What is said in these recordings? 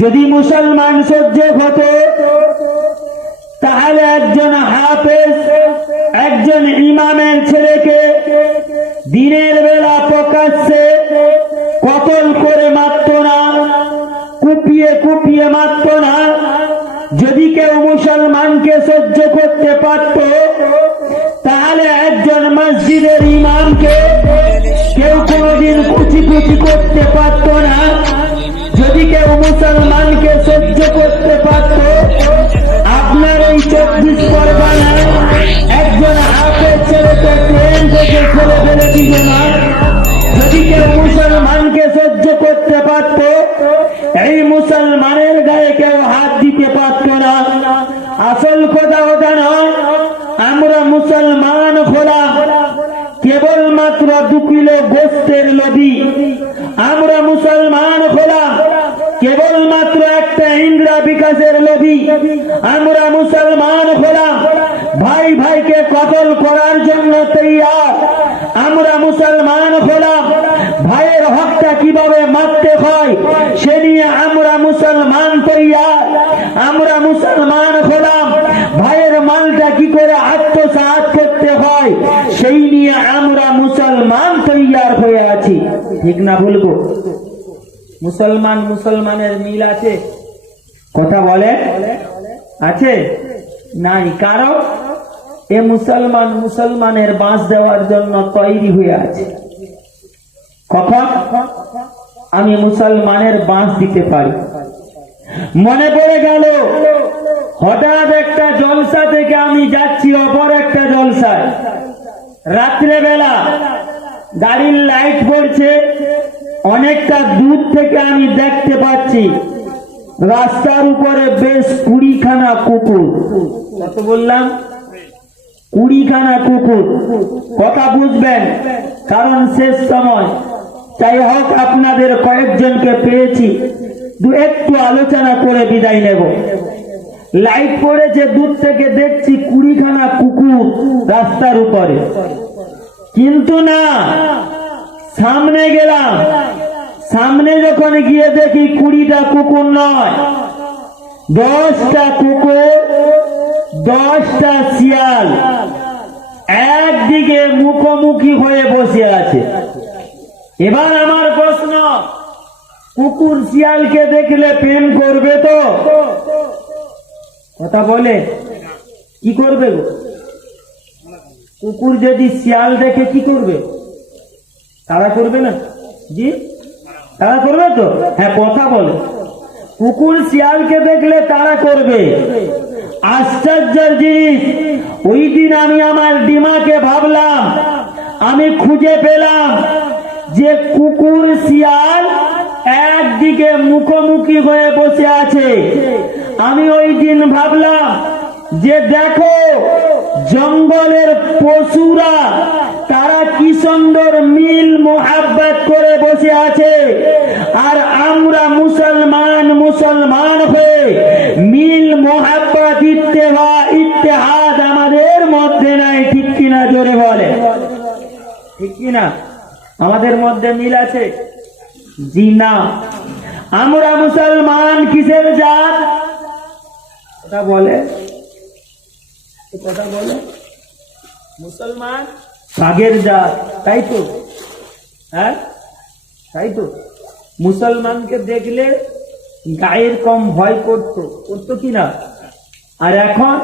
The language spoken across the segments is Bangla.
যদি মুসলমান সহ্য হতো তাহলে একজন হাফেজ, একজন ইমামের ছেলেকে দিনের বেলা প্রকাশ্যে কতল করে মারত না, কুপিয়ে কুপিয়ে মারত না। যদি কেউ মুসলমানকে সহ্য করতে পারত তাহলে একজন মসজিদের ইমামকে কেউ কোনদিন কুচি কুচি করতে পারত না। যদি কেউ মুসলমানকে সহ্য করতে পারত আপনার এই 24 পরগনায় একজন হাফেজ ছেলেকে ট্রেন থেকে ফেলে ফেলে দিল না। যদি কেউ মুসলমানকে সহ্য করতে পারত এই মুসলমানের গায়ে কেউ হাত দিতে পারত না। আসল কথা ওটা নয়, আমরা মুসলমান খোলা কেবলমাত্র 2 কিলো গোস্তের লোভী। আমরা মুসলমান খোলা কেবলমাত্র একটা ইন্দ্রা বিকাশের লোভী। আমরা মুসলমান খোলা ভাই ভাইকে কতল করার জন্য তৈয়ার। আমরা মুসলমান খোলা ভাইয়ের হকটা কিভাবে মারতে হয় সে নিয়ে আমরা মুসলমান তৈয়ার। আমরা মুসলমান খোলা ভাইয়ের মালটা কি করে আত্মসাৎ করতে হয় সেই নিয়ে আমরা মুসলমান তৈয়ার হয়ে আছি। ঠিক না বলবো? মুসলমান মুসলমানের মিল আছে? কথা বলে আছে? নাই। কারণ এ মুসলমান মুসলমানের বাঁশ দেওয়ার জন্য তৈরি হয়ে আছে। কখন আমি মুসলমানের বাঁশ দিতে পারি। মনে পড়ে গেল হঠাৎ একটা জলসা থেকে আমি যাচ্ছি অপর একটা জলসায়, রাত্রে বেলা গাড়ির লাইট পড়ছে, অনেকটা দূর থেকে আমি দেখতে পাচ্ছি রাস্তার উপরে বেশ 20খানা কুকুর। কত বললাম? 20খানা কুকুর। কথা বুঝবেন, কারণ শেষ সময়। যাই হোক, আপনাদের কয়েকজনকে পেয়েছি, একটু আলোচনা করে বিদায় নেব। লাইট পড়েছে, দূর থেকে দেখছি 20খানা কুকুর রাস্তার উপরে। কিন্তু না, সামনে গেলাম, সামনে যখন গিয়ে দেখি 20টা কুকুর নয়, 10টা কুকুর, 10টা শিয়াল একদিকে মুখোমুখি হয়ে বসে আছে। এবার আমার প্রশ্ন, কুকুর শিয়ালকে দেখলে প্রেম করবে তো? কথা বলে কি করবে গো? কুকুর যদি শিয়াল দেখে কি করবে? তারা করবে না? জি, তারা করবে তো? হ্যাঁ, কথা বলে। কুকুর শিয়ালকে দেখলে তারা করবে। আশ্চর্যের জিনিস, ওই দিন আমি আমার ডিমাকে ভাবলাম, আমি খুঁজে পেলাম যে কুকুর শিয়াল একদিকে মুখোমুখি হয়ে বসে আছে। আমি ওই দিন ভাবলাম যে দেখো জঙ্গলের পশুরা তারা কি সুন্দর মিল মোহাব্বত করে বসে আছে, আর আমরা মুসলমান মুসলমান হয়ে মিল মোহাব্বত ইত্তেহাদ আমাদের মধ্যে নাই। ঠিক কিনা? জোরে বলে ঠিক কিনা? আমাদের মধ্যে মিল আছে? জি না। আমরা মুসলমান কিসের জাত? কথা বলে, কথা বলে। মুসলমান বাঘের জাত, তাই তো? হ্যাঁ, তাই তো। মুসলমানকে দেখলে গায়ের কম ভয় করতো কিনা? আর এখন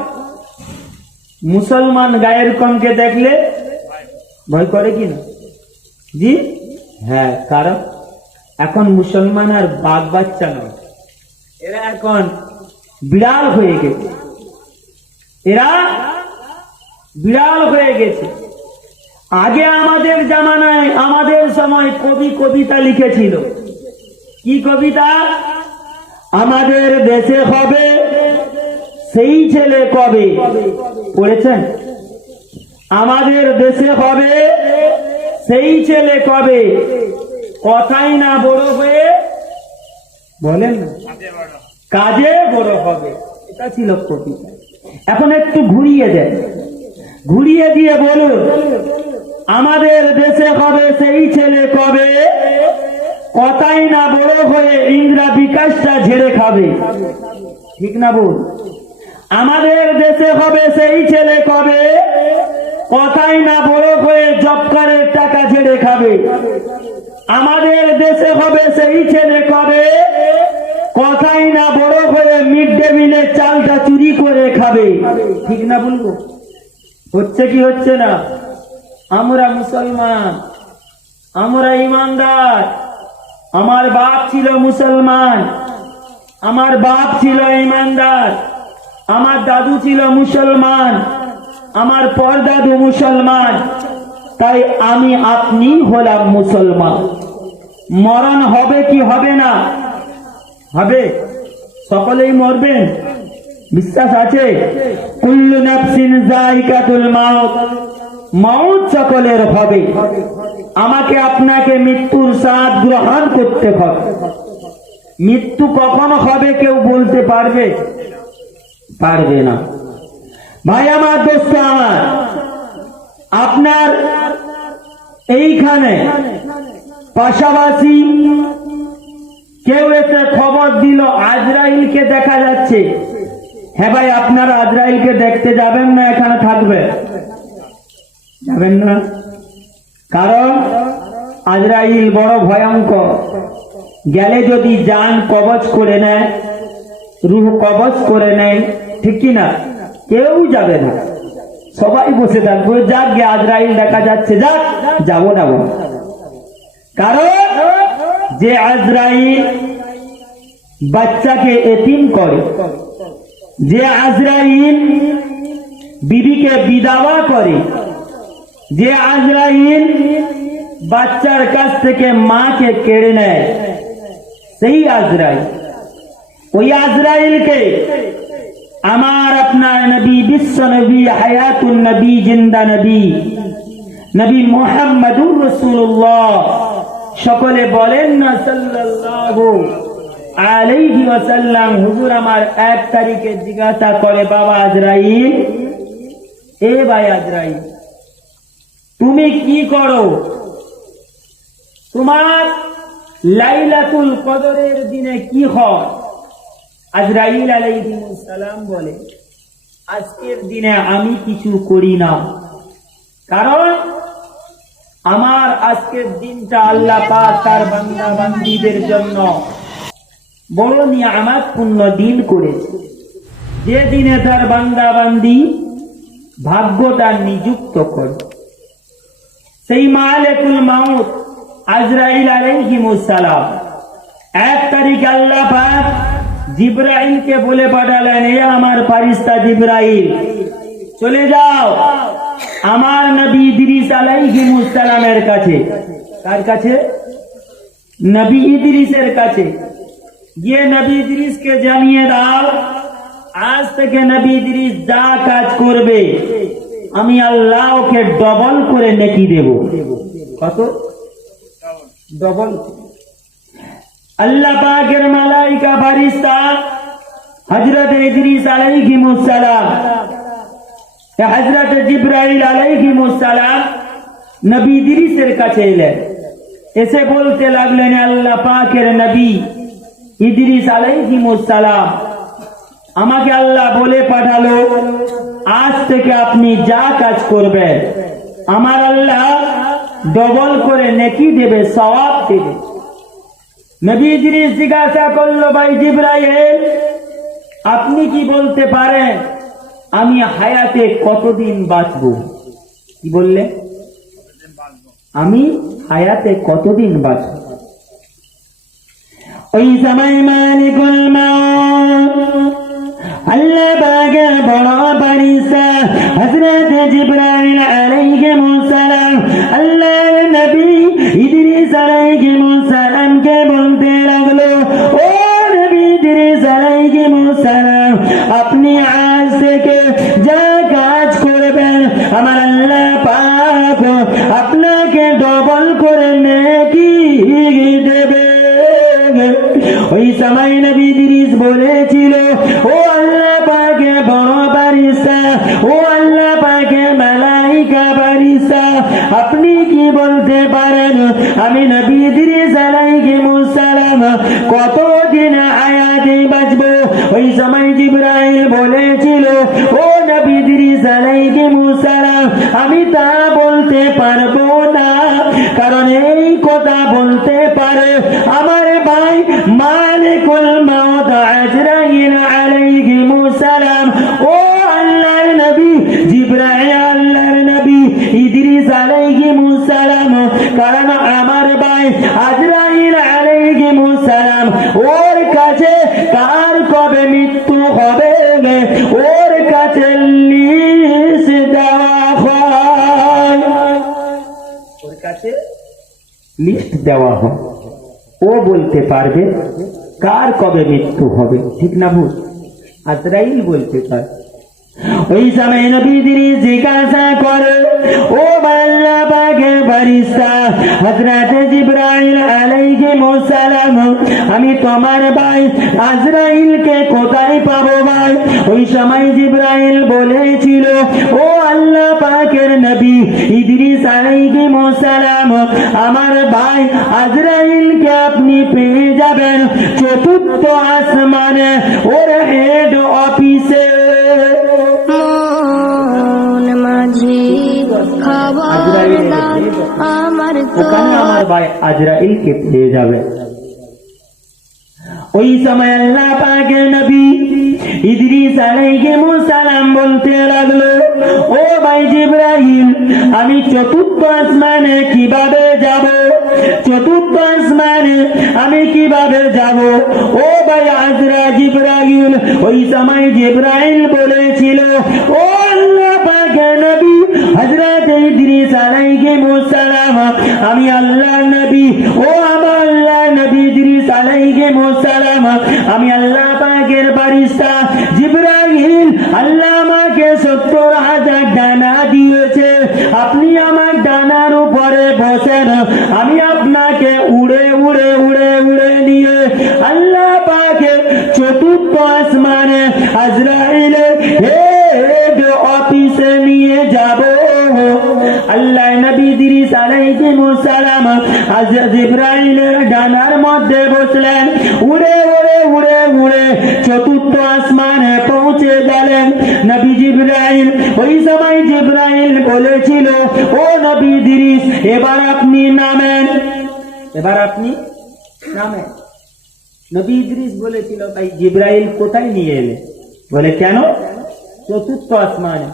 মুসলমান গায়ের কমকে দেখলে ভয় করে কিনা? জি হ্যাঁ, কারণ এখন মুসলমান আর বাঘ বাচ্চা নয়, এরা এখন বিড়াল হয়ে গেছে। এরা বিড়াল হয়ে গেছে। আগে আমাদের জামানায়, আমাদের সময় কবি কবিতা লিখেছিল। কি কবিতা? আমাদের দেশে হবে সেই ছেলে কবে। পড়েছেন? আমাদের দেশে হবে সেই ছেলে কবে, কথাই না বড় হয়ে বলেন কাজে বড় হবে। এটা ছিল কবিতা। এখন একটু ঘুরিয়ে দেয়, ঘুরিয়ে দিয়ে বলুন, আমাদের দেশে হবে সেই ছেলে কবে, কথাই না বড় হয়ে ইন্দ্রা বিকাশটা ঝেড়ে খাবে, ঠিক না বল? আমাদের দেশে হবে সেই ছেলে কবে কথাই না বড় হয়ে জব কার্ডের টাকা ঝেড়ে খাবে। আমাদের দেশে হবে সেই ছেলে কবে কথাই না বড় হয়ে মিড ডে মিলের চালটা চুরি করে খাবে, ঠিক না বলবো? হচ্ছে কি হচ্ছে না? আমরা মুসলমান, আমরা ইমানদার। আমার বাপ ছিল মুসলমান, আমার বাপ ছিল ইমানদার, আমার দাদু ছিল মুসলমান, আমার পরদাদু মুসলমান, তাই আমি আপনি হলাম মুসলমান। মরণ হবে কি হবে না? হবে, সকলেই মরবেন, বিশ্বাস আছে? কুল্লু নাফসিন যায়িকাতুল মাউত, মউত সকলের হবে। আমাকে আপনাকে মৃত্যুর স্বাদ গ্রহণ করতে হবে। মৃত্যু কখন হবে কেউ বলতে পারবে? পারবে না। ভাই আমার, দোস্ত আমার, আপনার এইখানে পাশাপাশি কেউ এসে খবর দিল আজরাইলকে দেখা যাচ্ছে। হ্যাঁ ভাই, আপনারা আজরাইলকে দেখতে যাবেন না এখানে থাকবে? যাবেন না, কারণ আজরাইল বড় ভয়ঙ্কর। গেলে যদি জান কবজ করে নেয়, রূহ কবজ করে নেয়, ঠিক কি না? কেউ যাবে না, সবাই বসে থাকবে। যাক গে, আজরাইল দেখা যাচ্ছে, যাক, যাবো না। কারণ যে আজরাইল বাচ্চাকে এতিম করে, যে আজরাইল বিবিকে বিধবা করে, যে আজরাইল বাচ্চার কাছ থেকে মাকে কেড়ে নেয়, সেই আজরাইল, ওই আজরাইলকে আমার আপনার নবী, বিশ্ব নবী, হায়াতুন নবী, জিন্দা নবী, নবী মুহাম্মদুর রাসূলুল্লাহ সকলে বলেন না সাল্লাল্লাহু আলাইহি ওয়াসাল্লাম। হুজুর আমার 1 তারিখে জিজ্ঞাসা করে, বাবা আজরাইল, এ ভাই আজরাইল, তুমি কি করো? তোমার লাইলাতুল কদরের দিনে কি হয়? আজরাইল আলাইহিস সালাম বলে, আজকের দিনে আমি কিছু করি না, কারণ আমার আজকের দিনটা আল্লাহ পাক তার বান্দা বান্দীদের জন্য বড় নিয়ামতপূর্ণ দিন করেছে, যে দিনে তার বান্দা বান্দী ভাগ্যটা নিযুক্ত করে। সেই মালিকুল মাউত আজরাইল আলাইহিস সালাম 1 তারিখ আল্লাহ পাক জিবরাইলকে বলে পাঠালেন, এ আমার ফারিস্তা জিবরাইল, চলে যাও আমার নবী ইদ্রিস আলাইহিস সালামের কাছে। কার কাছে? নবী ইদ্রিসের কাছে। গিয়ে নবী ইদ্রিসকে জানিয়ে দাও, আজ থেকে নবী ইদ্রিস যা কাজ করবে আমি আল্লাহ ওকে ডবল করে নেকি দেব। কত? ডবল। আল্লাহ পাকের মালাইকা ফারিস্তা হযরত ইদ্রিস আলাইহিস সালাম, হযরত জিবরাইল আলাইহিস সালাম নবী ইদ্রিসের কাছে এলেন। এসে বলতে লাগলেন, আল্লাহ পাকের নবী ইদ্রিস আলাইহিস সালাম, আমাকে আল্লাহ বলে পাঠালো আজ থেকে আপনি যা কাজ করবেন আমার আল্লাহ ডবল করে নেকি দেবে, সওয়াব দেবে। নবী ইদ্রিস জিজ্ঞাসা করলো, ভাই জিবরাইল, আপনি কি বলতে পারেন আমি হায়াতে কতদিন বাঁচব? কি বললে? আমি হায়াতে কতদিন বাঁচব? ওই সময় মালিকুল মাউত আল্লাহ পাকের বড় ফারিস্তা হযরত জিবরাইল আলাইহিস সালাম আল্লাহর নবী ইদ্রিস আলাইহিস সালামকে বলতে লাগলো, ও নবী ইদ্রিস আলাইহিস সালাম, আপনি আজ থেকে যা কাজ করবেন আমার আল্লাহ পাক আপনাকে ডবল করে নেকি দেবে। ওই সময় নবী ইদ্রিস বলেছিল, ও আল্লাহ পাকের বড় ফারিস্তা, ও আল্লাহ পাকের মালাইকা ফারিস্তা, আপনি কি বলতে পারেন আমি নবী ইদ্রিস আলাইহিস সালাম কতদিন হায়াতে বাঁচবো? ওই সময় জিবরাইল বলেছিল, ও নবী ইদ্রিস আলাইহিস সালাম আমি তা বলতে পারবো না, কারণ এই কথা বলতে পারে আমার ভাই মালিকুল মাউত আজরাইল আলাইহিস সালাম। ও আল্লাহর নবী জিবরাইল আল্লাহর নবী ইদ্রিস আলাইহিস সালাম, কারণ আমার ভাই আজরাইল আলাইহিস সালাম ওর কাছে কার কবে মৃত্যু হবে ওর কাছে লিস্ট দেওয়া হয়, ওর কাছে লিস্ট দেওয়া হয়, ও বলতে পারবে কার কবে মৃত্যু হবে, ঠিক না ভুল? আজরাইল বলতে পারে। ওই সময় নবী ইদ্রিস জিজ্ঞাসা করে, ও আল্লাহ পাকের ফেরেশতা হযরত জিবরাইল আলাইহিস সালাম আমি তোমার ভাই আজরাইলকে কোথায় পাবো ভাই? ওই সময় জিবরাইল বলেছিল, ও আল্লাহ পাকের নবী ইদ্রিস আলাইহিস সালাম আমার ভাই আজরাইলকে আপনি পেয়ে যাবেন চতুর্থ আসমানে ওর হেড অফিসে। আমার ভাই আজরাইলকে পেয়ে যাবে। ওই সময় আল্লাহ পাকের নবী ইদ্রিস আলাইহিস সালাম বলতে লাগলো, ও ভাই জিবরাইল আমি চতুর্থ আসমানে কিভাবে যাব? চতুর্থ আসমানে আমি কিভাবে যাব? ও ভাই জিবরাইল। ওই সময় জিবরাইল বলেছিল, ও আল্লাহ পাকের নবী হযরত ইদ্রিস আলাইহিস সালাম আমি আল্লাহর নবী, ও আমার আল্লাহর নবী ইদ্রিস আলাইহিস সালাম আমি আল্লাহ পাকের ফেরেশতা জিবরাইল, আল্লাহ আমাকে 70,000 ডানা দিয়েছে, আপনি আমার ডানার উপরে বসেন, আমি আপনাকে উড়ে উড়ে উড়ে উড়ে নিয়ে আল্লাহ পাকের চতুর্থ আসমানে আজরাইলের হেড অফিসে নিয়ে যাব। আল্লাহ নবী ইদ্রিস আলাইহিস সালাম জিবরাইলের ডানার মধ্যে বসলেন, উড়ে উড়ে উড়ে উড়ে চতুর্থ আসমানে পৌঁছে গেলেন নবী জিবরাইল। ওই সময় জিবরাইল বলেছিল, ও নবী ইদ্রিস এবার আপনি নামেন, এবার আপনি নামেন। নবী ইদ্রিস বলেছিল, ভাই জিবরাইল কোথায় নিয়ে এলে? বলে কেন? চতুর্থ আসমানে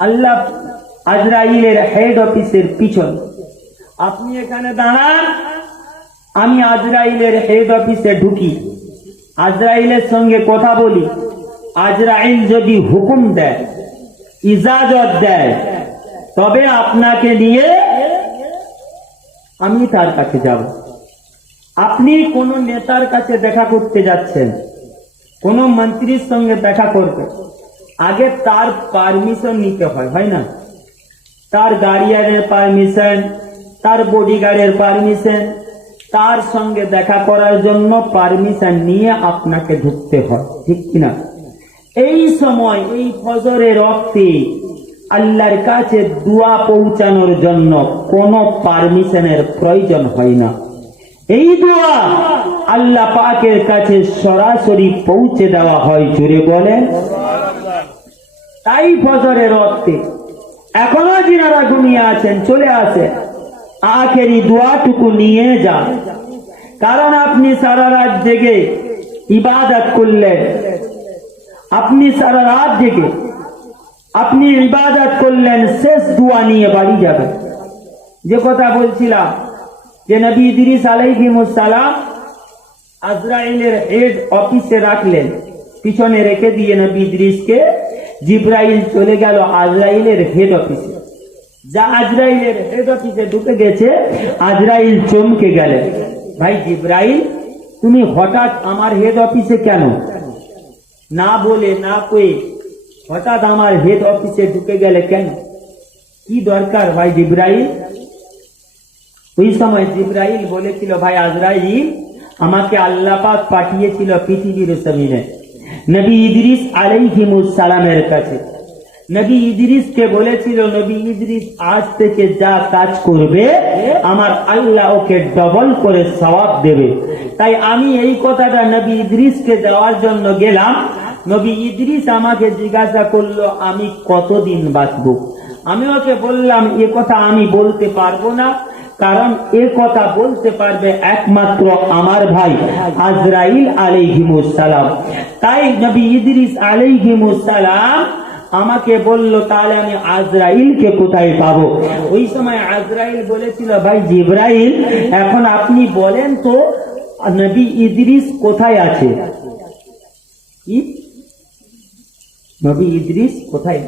আল্লাহ আজরাইলের হেড অফিসের পিছন, আপনি এখানে দাঁড়ান, আমি আজরাইলের হেড অফিসে ঢুকি, আজরাইলের সঙ্গে কথা বলি, আজরাইল যদি হুকুম দেয় ইজাজত দেয় তবে আপনাকে নিয়ে আমি তার কাছে যাব। আপনি কোন নেতার কাছে দেখা করতে যাচ্ছেন, কোন মন্ত্রীর সঙ্গে দেখা করবে, আগে তার পারমিশন নিতে হয়, হয় না? তার গার্ডিয়ানের পারমিশন, তার বডিগার্ডের পারমিশন, তার সঙ্গে দেখা করার জন্য পারমিশন নিয়ে আপনাকে ঢুকতে হয়, ঠিক কিনা? এই সময় এই ফজরের রক্তে আল্লাহর কাছে দোয়া পৌঁছানোর জন্য কোনো পারমিশনের প্রয়োজন হয় না। এই দোয়া আল্লাহ পাকের কাছে সরাসরি পৌঁছে দেওয়া হয়, জুড়ে বলেন। তাই ফজরের রক্তে এখনো যিনারা ঘুমিয়ে আছেন চলে আসে, আখেরি দোয়াটুকু নিয়ে যান, কারণ আপনি সারা রাত জেগে ইবাদত করলেন, আপনি সারা রাত জেগে আপনি ইবাদত করলেন, শেষ দোয়া নিয়ে বাড়ি যাবেন। যে কথা বলছিলাম যে নবী ইদ্রিস আলাইহিস সালাম আজরাইলের হেড অফিসে রাখলেন, পিছনে রেখে দিয়ে নবী ইদ্রিসকে জিবরাইল চলে গেল আজরাইলের হেড অফিসে। যা আজরাইলের হেড অফিসে ঢুকে গেছে, আজরাইল চমকে গেলেন, ভাই জিবরাইল তুমি হঠাৎ আমার হেড অফিসে কেন? না বলে না কয়ে হঠাৎ আমার হেড অফিসে ঢুকে গেলে কেন? কি দরকার ভাই জিবরাইল? ওই সময় জিবরাইল বলেছিল, ভাই আজরাইল আমাকে আল্লাহ পাক পাঠিয়েছিল পৃথিবীর জমিনে নবী ইদ্রিস আলাইহিস সালামের কাছে, নবী ইদ্রিসকে বলেছিল, নবী ইদ্রিস আজ থেকে যা কাজ করবে আমার আল্লাহ ওকে ডবল করে সওয়াব দেবে। তাই আমি এই কথাটা নবী ইদ্রিসকে দেওয়ার জন্য গেলাম। নবী ইদ্রিস আমাকে জিজ্ঞাসা করলো আমি কতদিন বাঁচবো। আমি ওকে বললাম এ কথা আমি বলতে পারবো না, কারণ এ কথা বলতে পারবে একমাত্র আমার ভাই আজরাইল আলাইহিমুস সালাম। তাই নবী ইদ্রিস আলাইহিমুস সালাম আমাকে বলল তাহলে আমি আজরাইলকে কোথায় পাবো। ওই সময় আজরাইল বলেছিল, ভাই জিবরাইল এখন আপনি বলেন তো নবী ইদ্রিস কোথায় আছে? নবী ইদ্রিস কোথায়?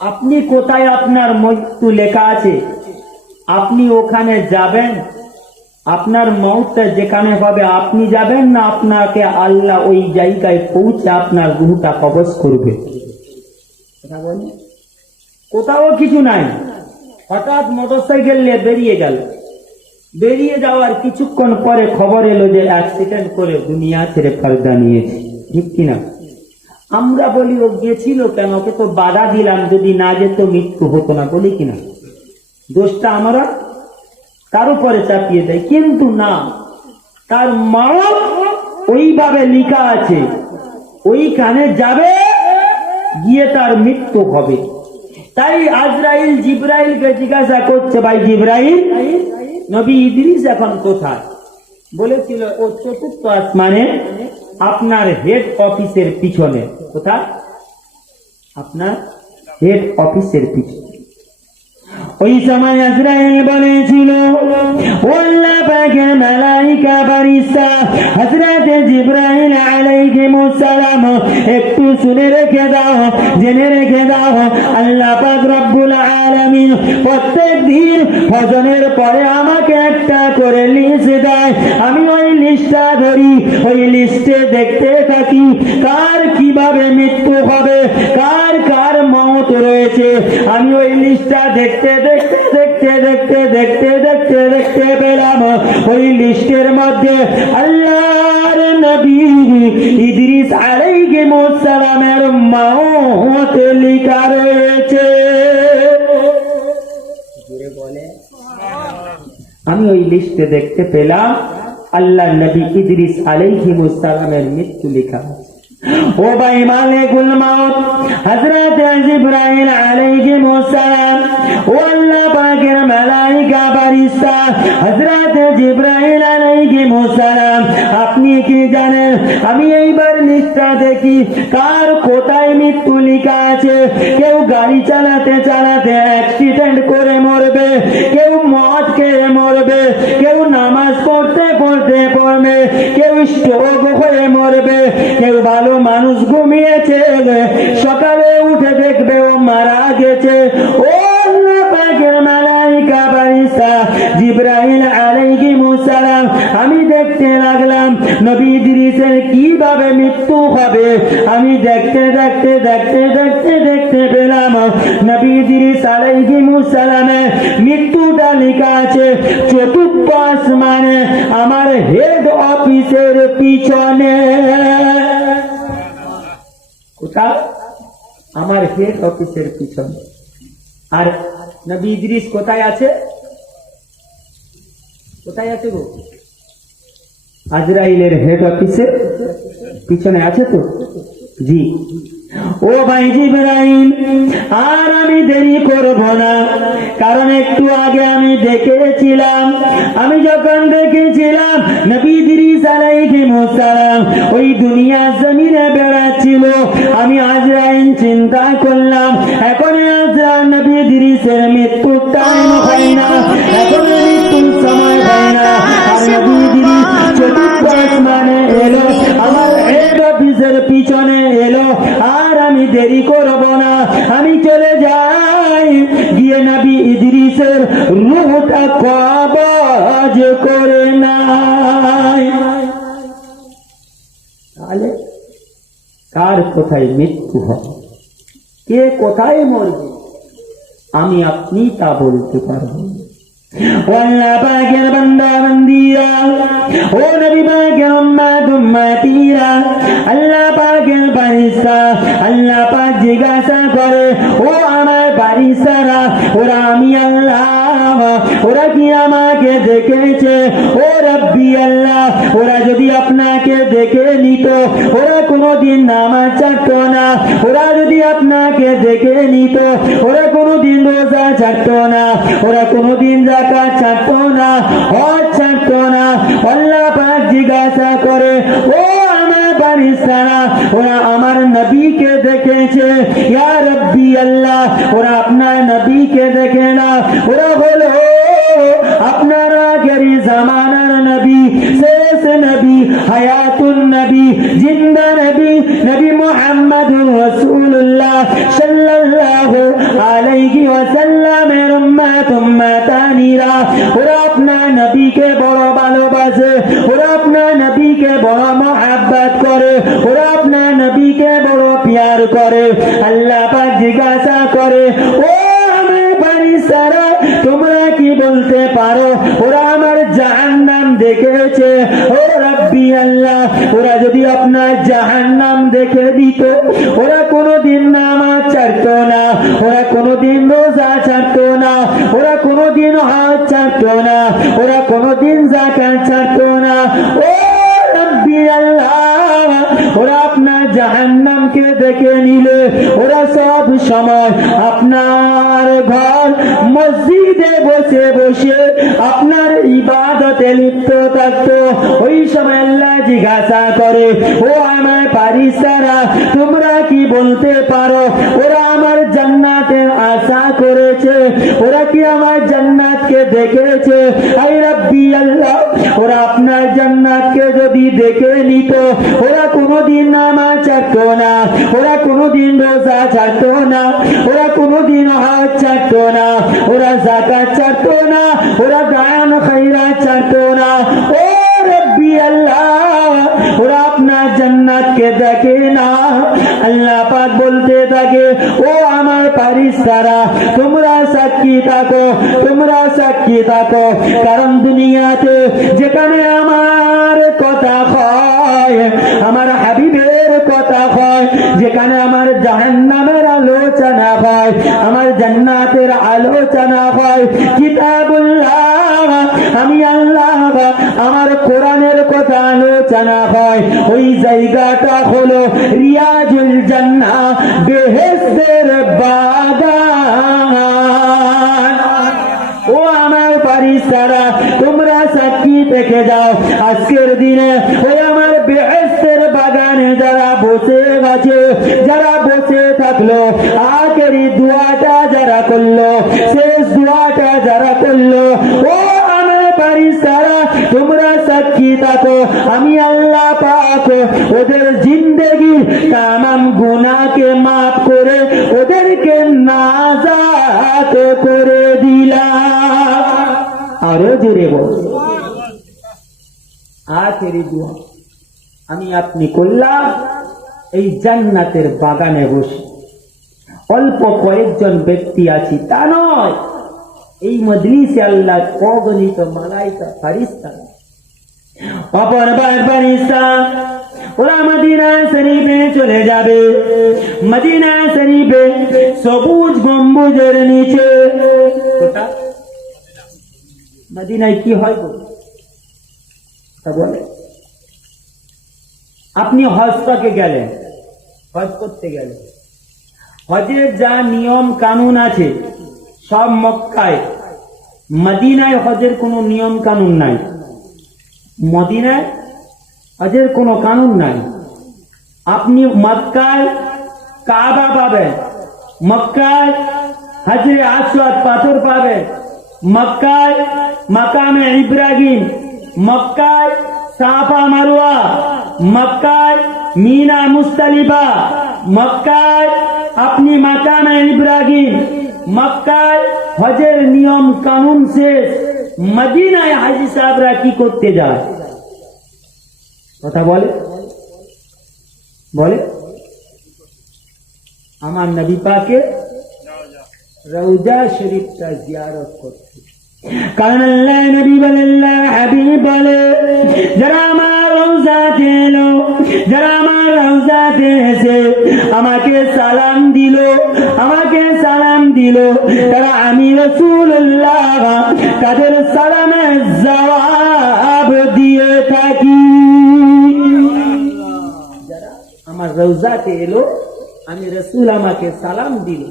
আপনি কোথায়? আপনার মৃত্যু লেখা আছে, আপনি ওখানে যাবেন? আপনার মৌতটা যেখানে হবে আপনি যাবেন না আপনাকে আল্লাহ ওই জায়গায় পৌঁছে আপনার রূহটা কবজ করবে? কোথাও কিছু নাই। হঠাৎ মোটরসাইকেল নিয়ে বেরিয়ে গেল, বেরিয়ে যাওয়ার কিছুক্ষণ পরে খবর এলো যে অ্যাক্সিডেন্ট করে দুনিয়া ছেড়ে পর্দা নিয়েছে। ঠিক কিনা? আমরা বলি ও গেছিল কেন, ওকে তো বাধা দিলাম, যদি না যেত মৃত্যু হতো না, বলি কিনা? দোষটা আমরা তার উপরে চাপিয়ে দেয়, কিন্তু না, তার মা ওইভাবে লিখা আছে, ওইখানে যাবে, গিয়ে তার মৃত্যু হবে। তাই আজরাইল জিবরাইলকে জিজ্ঞাসা করছে, ভাই জিবরাইল নবী ইদ্রিস এখন কোথায়? বলেছিল ও চতুর্থ আসমানে আপনার হেড অফিসের পিছনে। কোথায়? আপনার হেড অফিসের পিছনে। ওই সময় আজরাইল বলেছিল, ও আল্লাহ পাকের মালাইকা ফেরেশতা হযরত জিবরাইল আলাইহিস সালাম একটু শুনে রেখে দাও, জেনে রেখে দাও, আল্লাহ পাক রব্বুল আলামিন প্রত্যেক দিন ফজরের পরে আমাকে একটা করে লিস্ট দেয়। আমি ওই লিস্টটা ধরি, ওই লিস্টে দেখতে থাকি কার কিভাবে মৃত্যু হবে, কার কার মওত রয়েছে। আমি ওই লিস্টটা দেখতে দেখতে দেখতে দেখতে দেখতে দেখতে দেখতে পেলাম ওই লিস্টের মধ্যে আল্লাহর নবী ইদ্রিস আলাইহিস সালামের মওত লেখা রয়েছে। আমি ওই লিস্টে দেখতে পেলাম আল্লাহর নবী ইদ্রিস আলাইহিস সালামের মৃত্যু লেখা আছে। ও ভাই মালিকুল মউত হযরত জিবরাইল আলাইহিস সালাম, ও আল্লাহ পাকের মালাইকা ফেরেশতা হযরত জিবরাইল আলাইহিস সালাম, আপনি কি জানেন আমি এইবার লিস্টটা দেখি কার কোথায় মৃত্যু লেখা আছে। কেউ গাড়ি চালাতে চালাতে অ্যাক্সিডেন্ট করে মরবে, কেউ মদ খেয়ে মরবে, কেউ নামাজ পড়তে পড়তে পড়বে, কেউ স্ট্রোক হয়ে মরবে, কেউ ভালো মানুষ ঘুমিয়েছে সকালে উঠে দেখবে ও মারা গেছে। ও আল্লাহ পাকের মালাইকা ফেরেশতা জিবরাইল আলাইহিস সালাম, আমি দেখতে লাগলাম নবী ইদ্রিসের কিভাবে মৃত্যু হবে। আমি দেখতে দেখতে দেখতে দেখতে দেখতে পেলাম নবী ইদ্রিস আলাইহিস সালামের মৃত্যুটা লেখা আছে চতুর্থ আসমানে আমার হেড অফিসের পিছনে। কোথায়? আমার হেড অফিসের পিছনে। আর নবী ইদ্রিস কোথায় আছে? কোথায় আছে গো? আজরাইলের হেড অফিসের পিছনে আছে তো? জি। ও ভাই জিবরাইল, আর আমি দেরি করব না, কারণ একটু আগে আমি দেখেছিলাম, আমি যখন দেখেছিলাম নবী ইদ্রিস আলাইহিস সালাম ওই দুনিয়া জমিনে বেড়াচ্ছিল, আমি আজরাইল চিন্তা করলাম এখন আজরাইল নবী ইদ্রিসের মৃত্যুর টাইম হয় না, এখন মৃত্যুর সময় হয় না। আর নবী ইদ্রিস চতুর্থ আসমানে এলো, আমার হেড অফিসের পিছনে এলো, আর আমি দেরি করব না, আমি চলে যাই, গিয়ে নবী ইদ্রিসের রূহটা কবজ করে নাই। তাহলে কার কোথায় মৃত্যু হবে, কে কোথায় মরবে, আমি আপনি তা বলতে পারবো। আল্লাহ পাকের বান্দা বান্দিরা, ও নবী পাকের উম্মত উম্মতিরা, আল্লাহ পাকের ফেরেশতা, আল্লাহ পাক জিজ্ঞাসা করে ফারিস্তারা ওরা আমি আল্লাহ ওরা কি আমাকে দেখেছে? ও রব্বি আল্লাহ, ওরা যদি আপনাকে দেখে নিত ওরা কোনোদিন নামাজ ছাড়তো না, ওরা যদি আপনাকে দেখে নিত ওরা কোনোদিন রোজা ছাড়তো না, ওরা কোনোদিন যাকাত ছাড়তো না, হজ ছাড়তো না। আল্লাহ পাক জিজ্ঞাসা করে, ও আমার ফারিস্তারা ওরা আমার নবীকে দেখেছে? ইয়া রব্বি আল্লাহ, ওরা আপনার নবীকে দেখে না। ওরা বলো আপনার আগের জামানার নবী, শেষ নবী, হায়াতুন নবী, জিন্দা নবী, নবী মুহাম্মদুর রাসূলুল্লাহ সাল্লাল্লাহু আলাইহি ওয়াসাল্লামের উম্মত উম্মতানিরা ওরা আপনার নবীকে বড় ভালোবাসে, ওরা আপনার নবীকে বড় মহব্বত করে, ওরা আপনার নবীকে বড় প্যার করে। আল্লাহ পাক জিজ্ঞাসা করে, ও আমার ফারিস্তারা তোমরা কি বলতে পারো ওরা আমার জাহান্নাম দেখেছে? ও রব্বি আল্লাহ, ওরা যদি আপনার জাহান্নাম দেখে দিত ওরা কোনোদিন নামাজ ছাড়তো না, ওরা কোনোদিন রোজা ছাড়তো না, ওরা কোনোদিন হজ ছাড়তো না, ওরা কোনোদিন যাকাত ছাড়তো না। ও রব্বি আল্লাহ, ওরা আপনার জাহান্নামকে দেখে নিলে ওরা সব সময় আপনার ঘর মসজিদে বসে বসে আপনার ইবাদতে লিপ্ত থাকতো। ওই সময় আল্লাহ জিজ্ঞাসা করে, ও আমার ফারিস্তারা তোমরা কি বলতে পারো ওরা আমার জান্নাতের আশা করেছে? ওরা কি আমার জান্নাতকে দেখেছে? আই রব্বি আল্লাহ, ওরা আপনার জান্নাতকে যদি দেখে নিত ওরা কোনোদিন নামাজ ছাড়তো না, ওরা কোনোদিন রোজা ছাড়তো না, ওরা কোনোদিন হজ ছাড়তো না, ওরা যাকাত ছাড়তো না, ওরা দান খয়রাত ছাড়তো না। ও রব্বি আল্লাহ, ওরা আপনার জান্নাতকে দেখে না। আল্লাহ পাক বলতে থাকে, ও আমার ফারিস্তারা তোমরা সাক্ষী থাকো, তোমরা সাক্ষী থাকো, কারণ দুনিয়াতে যেখানে আমার কথা হয়, আমার হাবিবের কথা হয়, যেখানে আমার জাহান্নামের আলোচনা হয়, আমার জান্নাতের আলোচনা হয়, কিতাবুল্লাহ আমি আল্লাহ আমার কোরআনের কথা আলোচনা হয়, ওই জায়গাটা হলো রিয়াজুল জান্নাহ, বেহেশতের বাগান। ও আমার ফারিস্তারা তোমরা সাক্ষী থেকে যাও, আজকের দিনে ওই আমার বেহেশতের বাগানে যারা বসে গেছে, যারা বসে থাকলো, আখেরি দোয়াটা যারা করলো, শেষ দোয়াটা যারা করলো, ও আমার ফারিস্তারা তোমরা সাক্ষী থাকো, আমি আল্লাহ পাক ওদের জিন্দেগির তামাম গুনাহকে মাফ করে ওদেরকে নাজাত করে দিলাম। আরো জোরে বল, আখেরি দোয়া আমি আপনি করলাম এই জান্নাতের বাগানে বসে। অল্প কয়েকজন ব্যক্তি আছি তা নয়, এই মজলিসে আল্লাহ অগণিত মালাইকা ফারিস্তা, অপরবার ফারিস্তা ওরা মদিনা শরীফে চলে যাবে। মদিনা শরীফে সবুজ গম্বুজের নিচে, কোথায় মদিনায় কি হয় গো তা বলে? আপনি হজ পাকে গেলেন, হজ করতে গেলেন, হজের যা নিয়ম কানুন আছে সব মক্কায়, মদিনায় হজের কোনো নিয়ম কানুন নাই। মদিনায় হজের কোনো কানুন নাই। আপনি মক্কায় কাবা পাবেন, মক্কায় হাজরে আসওয়াদ পাথর পাবেন, মক্কায় মাকামে ইব্রাহিম, মক্কায় সাফা মারওয়া, মক্কায় মিনা মুস্তালিফা, মক্কায় আপনি মাকামে ইব্রাহিম, মক্কায় হজের নিয়ম কানুন শেষ। মদিনায় হাজি সাহেবরা কি করতে যায়? কথা বলে বলে আমার নবী পাকে রওজা শরীফটা জিয়ারত করতে। কারণ আল্লাহ নবী বলে, আল্লাহ হাবিব বলে, যারা আমার রওজাতে এলো, যারা আমার রওজাতে এসে আমাকে সালাম দিল তারা আমি রাসূলুল্লাহ তাদের সালামের জবাব দিয়ে থাকি। যারা আমার রওজাতে এলো, আমি রাসূল আমাকে সালাম দিল,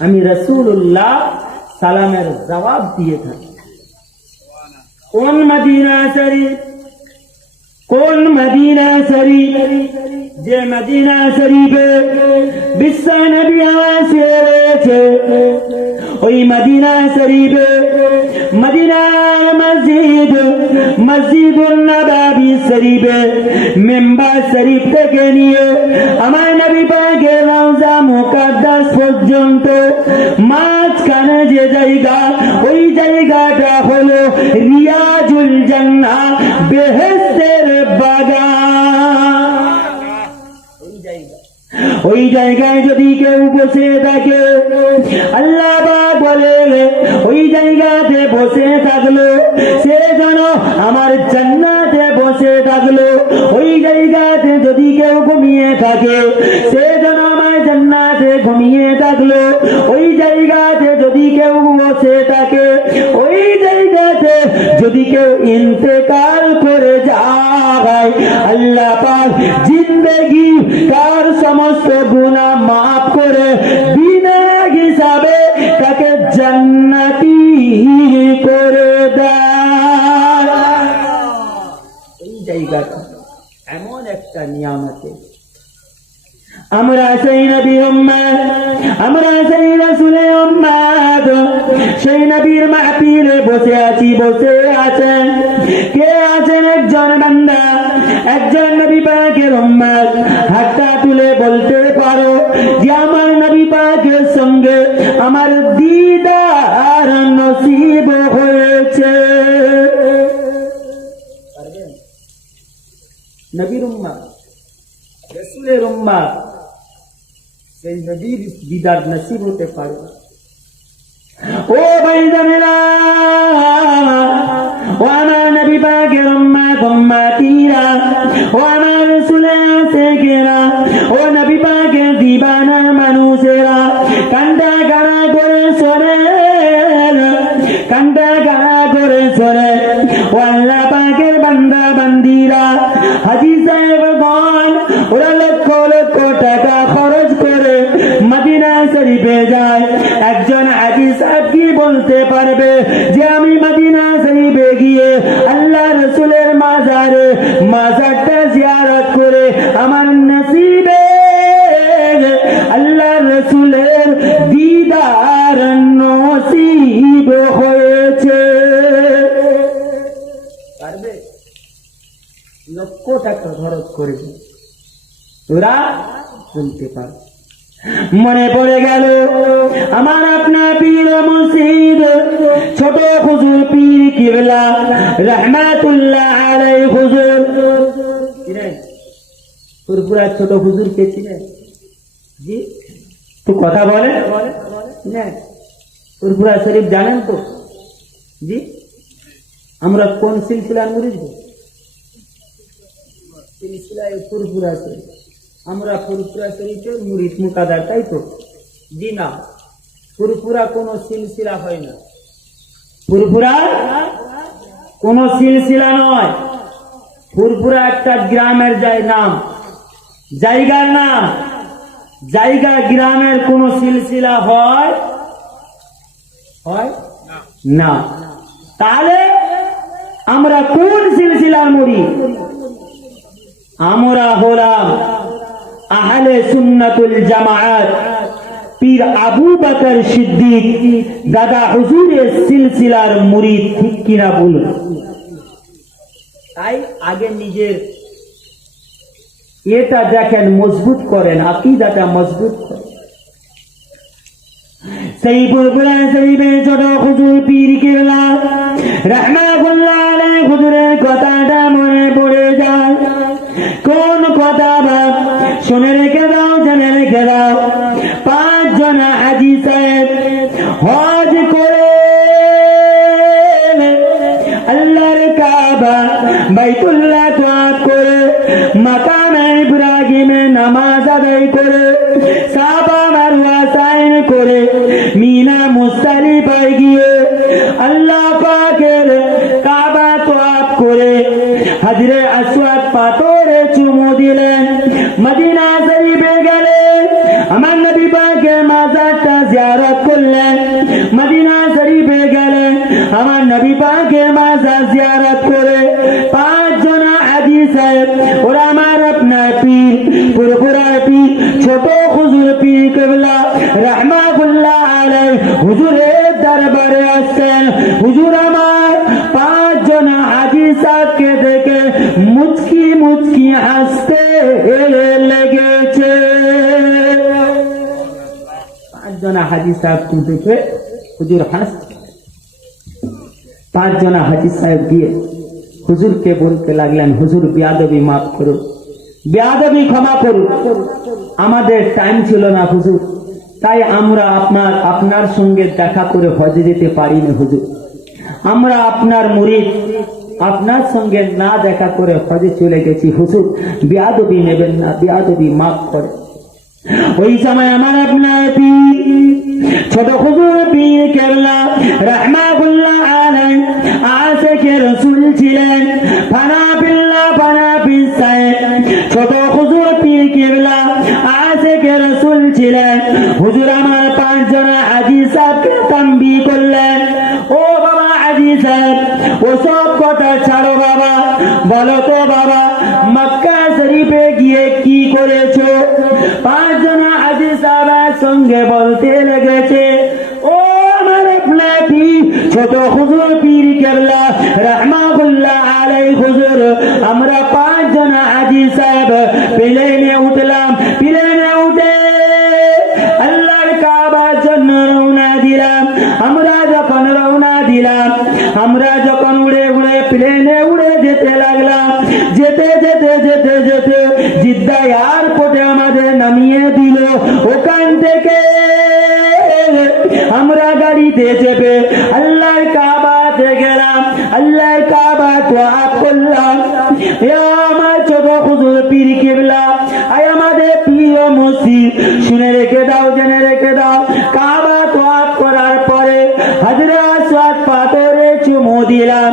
আমি রাসূলুল্লাহ সালামের জবাব দিয়ে থাকি। কোন মদিনা শরীফ, যে মদিনা শরীফে বিশ্ব নবী আওয়াজে রয়েছে, ওই মদিনা শরীফে মদিনার মসজিদুন নববী শরীফে মেম্বার শরীফ থেকে নিয়ে আমার নবী পাকের রওজা মুকদ্দাস পর্যন্ত মাঝখানে যে জায়গা, ওই জায়গাটা হলো রিয়াজুল জান্নাহ, বেহেশতের বাগান। ওই জায়গায় যদি কেউ বসে থাকে, আল্লাহ পাক বলে ওই জায়গাতে বসে থাকলো সে যেন আমার জান্নাতে বসে থাকলো। ওই জায়গাতে যদি কেউ ঘুমিয়ে থাকে সে যেন আমার জান্নাতে ঘুমিয়ে থাকলো। ওই জায়গাতে যদি কেউ বসে থাকে, ওই জায়গাতে যদি কেউ ইন্তেকাল করে যায়, আল্লাহ পাক জিন্দেগি তার সমস্ত গুনাহ মাফ করে বিনা হিসাবে তাকে জান্নাতি করে দেয়। এই জায়গাটা এমন একটা নিয়ামতে আমরা সেই নবীর উম্মত, আমরা সেই রাসূলের উম্মত, সেই নবীর মাহফিলে বসে আছেন কে আছেন? একজন বান্দা, একজন নবী পাকের উম্মত। হাতটা তুলে বলতে পারো যে আমার নবী পাকের সঙ্গে আমার দিদার নসিব হয়েছে। নবীর উম্মত, রাসূলের উম্মত, সেই নবীর দিদার নসিব হতে পারে। ও ভাইজানেরা, ও আমার নবী পাকের উম্মতিরা, ও আমার রাসূলের আশিকেরা, ও নবী পাকের দিবানা মানুষেরা, কান্দা গানা করে শোনে, ও আল্লাহ পাকের বান্দা বান্দিরা, হাজী সাহেবগণ, ওরা লক্ষ লক্ষ টাকা খরচ করে মদিনা শরীফে যায়। একজন হাজী সাহেব কি বলতে পারবে যে আমি মদিনা শরীফে গিয়ে আল্লাহ রাসূলের মাজারটা জিয়ারত করে আমার নসিবে আল্লাহ রাসূলের দিদার নসিব হয়েছে? পারবে? লক্ষ টাকা খরচ করে তোরা শুনতে পার। মনে পড়ে গেল আমার আপনার পীর মুর্শিদ ছোট হুজুর পীর কিবলা রাহমাতুল্লাহ আলাইহি হুজুর চিনেন? ফুরফুরা ছোট হুজুর কে চিনেন? জি, তো কথা বলে চিনেন? ফুরফুরা শরীফ জানেন তো? জি, আমরা কোন সিলসিলার মুরিদ? সিলসিলায় ফুরফুরা শরীফ। আমরা ফুরফুরা শরীফের মুরিদ মুকাদ্দার, তাই তো? জি না, ফুরফুরা কোন সিলসিলা হয় না, ফুরফুরা কোন সিলসিলা নয়। ফুরফুরা একটা গ্রামের জায়গার নাম। জায়গা গ্রামের কোন সিলসিলা হয় না। তাহলে আমরা কোন সিলসিলার মুরিদ? আমরা হলাম আহলে সুন্নাতুল জামাআত পীর আবু বকর সিদ্দিক দাদা হুজুরের সিলসিলার মুরিদ। ঠিক কিনা বলুন? তাই আগে নিজের এটা দেখেন, মজবুত করেন, আকীদাটা মজবুত করেন। সেই ফুরফুরা শরীফের ছোট হুজুর পীর কিবলা রাহমাতুল্লাহ আলাইহি হুজুরের কথাটা মনে পড়ে যায়। কোন কথা বাপ শুনে রেখে দাও, জেনে রেখে দাও। 5 জন হাজী সাহেব হজ করে আল্লাহর কাবা বাইতুল্লাহ তওয়াফ করে মাকামে ইব্রাহিমে নামাজ আদায় করে সাফা মারওয়া সাইন করে মিনা মুজদালিফায় গিয়ে আল্লাহ পাকের কাবা তওয়াফ করে হাজরে আসওয়াদ পাথরে চুমু দিলেন। মদিনা শরীফে গেলেন, আমার নবী পাকের মাজারটা জিয়ারত করলেন। মদিনা শরীফে গেলেন, আমার নবী পাকের মাজার জিয়ারত করে 5 জন হাজী সাহেব ওরা আমার আপনার পীর পুরপুরার পীর ছোট হুজুর পীর কিবলা রাহমাতুল্লাহ আলাইহি হুজুরের দরবারে আসছেন। হুজুর আমার 5 জন হাজী সাহেবকে দেখে মুচকি মুচকি হাসতে লেগেছে। 5 জন হাজী সাহেবকে দেখে হুজুর হাসছে। 5 জন হাজী সাহেব গিয়ে হুজুরকে বলতে লাগলেন, হুজুর বেয়াদবি মাফ করুন, বেয়াদবি ক্ষমা করুন, আমাদের টাইম ছিল না হুজুর, তাই আমরা আপনার সঙ্গে দেখা করে হজে যেতে পারিনি হুজুর। আমরা আপনার মুরিদ, আপনার সঙ্গে না দেখা করে হজে চলে গেছি হুজুর, বেয়াদবি নেবেন না, বেয়াদবি মাফ করে। ওই সময় আমার আপনার পীর ছোট হুজুর পীর কেবলা রাহমাতুল্লাহ আলাইহি আশিকে রাসূল ছিলেন। ফানা বিল্লাহ ফানা বিসায় ছোট হুজুর পীর কেবলা আশিকে রাসূল ছিলেন। হুজুর আমার 5 জন হাজী সাহেবকে তানবীহ করলেন, ও বাবা হাজী সাহেব, ও সব কথা ছাড়ো বাবা, বলো তো বাবা মক্কা শরীফে গিয়ে কি করেছো? 5 জন হাজী সাহেবের সঙ্গে বলতে লেগেছে, ও আমার আপনার পীর ছোট হুজুর পীর কেবলা রাহমাতুল্লাহ আলাইহি হুজুর, আমরা 5 জন হাজী সাহেব প্লেনে উঠলাম। প্লেনে উঠে আল্লাহর কাবার জন্য রওনা দিলাম। আমরা যখন রওনা দিলাম, আমরা যখন উড়ে উড়ে প্লেনে উড়ে যেতে লাগলাম, যেতে যেতে যেতে যেতে জিদ্দা এয়ারপোর্টে আমাদের নামিয়ে দিল। ওখান থেকে আমরা গাড়িতে চেপে আল্লাহর কাবাতে গেলাম, আল্লাহর কাবা তওয়াফ করলাম। আমার ছোট হুজুর পীর কিবলা, আয় আমাদের প্রিয় মসজিদ, শুনে রেখে দাও, জেনে রেখে দাও, কাবা তওয়াফ করার পরে হাজরে আসওয়াদ পাথরে চুমু দিলাম।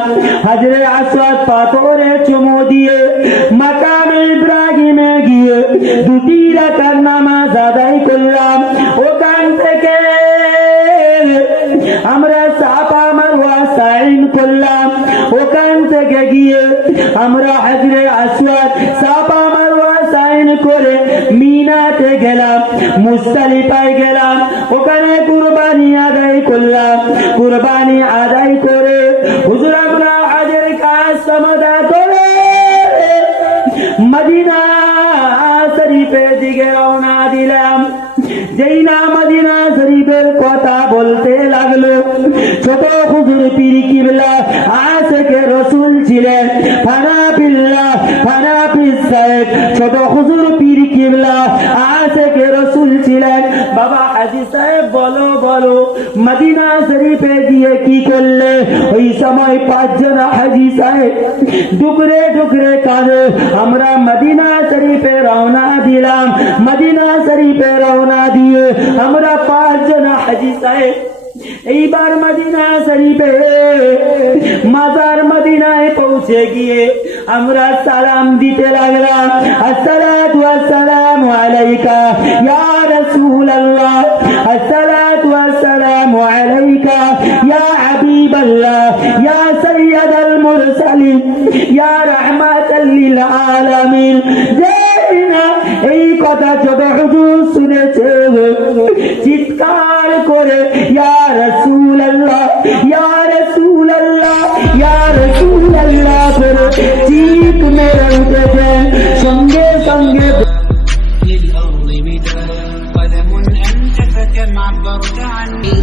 হাজরে আসওয়াদ পাথরে চুমু দিয়ে মাকামে ইব্রাহিমে গিয়ে 2 রাকাত নামাজ আদায় করলাম। ওখান থেকে আমরা সাফা মারওয়া সাইন করলাম। ওখান থেকে গিয়ে আমরা হাজরে আসওয়াদ সাফা মারওয়া সাইন করে মিনাতে গেলাম, মুজদালিফায় গেলাম। ওখানে কুরবানি আদায় করলাম। কুরবানি আদায় করে হুজুর আমরা হজের কাজ সমাধা করে মদিনা শরীফের দিকে রওনা দিলাম। যেই না মদিনা শরীফের কথা বলতে লাগলো, ছোট হুজুর পীর কিবলা আশিকে রাসূল ছিলেন। ফানা বিল্লাহ ফানা বিসায় ছোট হুজুর পীর কিবলা আশিকে রাসূল ছিলেন। বাবা হাজী সাহেব বলো বলো, মদিনা শরীফে গিয়ে কি করলে? ওই সময় 5 জন হাজী সাহেব ডুকরে ডুকরে কাঁদে। আমরা মদিনা শরীফে রওনা দিলাম। মদিনা শরীফে রওনা দিয়ে আমরা 5 জন হাজী সাহেব এইবার মদিনা শরীফে মাজার মদিনায় পৌঁছে গিয়ে আমরা সালাম দিতে লাগলাম, আসসালাতু ওয়াসসালামু আলাইকা ইয়া রাসূলুল্লাহ, আসসালাতু ওয়াসসালামু আলাইকা ইয়া হাবিবাল্লাহ, ইয়া সাইয়্যিদাল মুরসালিন, ইয়া রাহমাতাল লিল আলামিন। এই কথা ছোট হুজুর শুনেছে, চিৎকার করে ইয়া রাসূলুল্লাহ ইয়া রাসূলুল্লাহ ইয়া রাসূলুল্লাহ করে চিৎ মেরে উঠেছেন। সঙ্গে সঙ্গে للأرض مداد قدم أنت فكم عبرت عني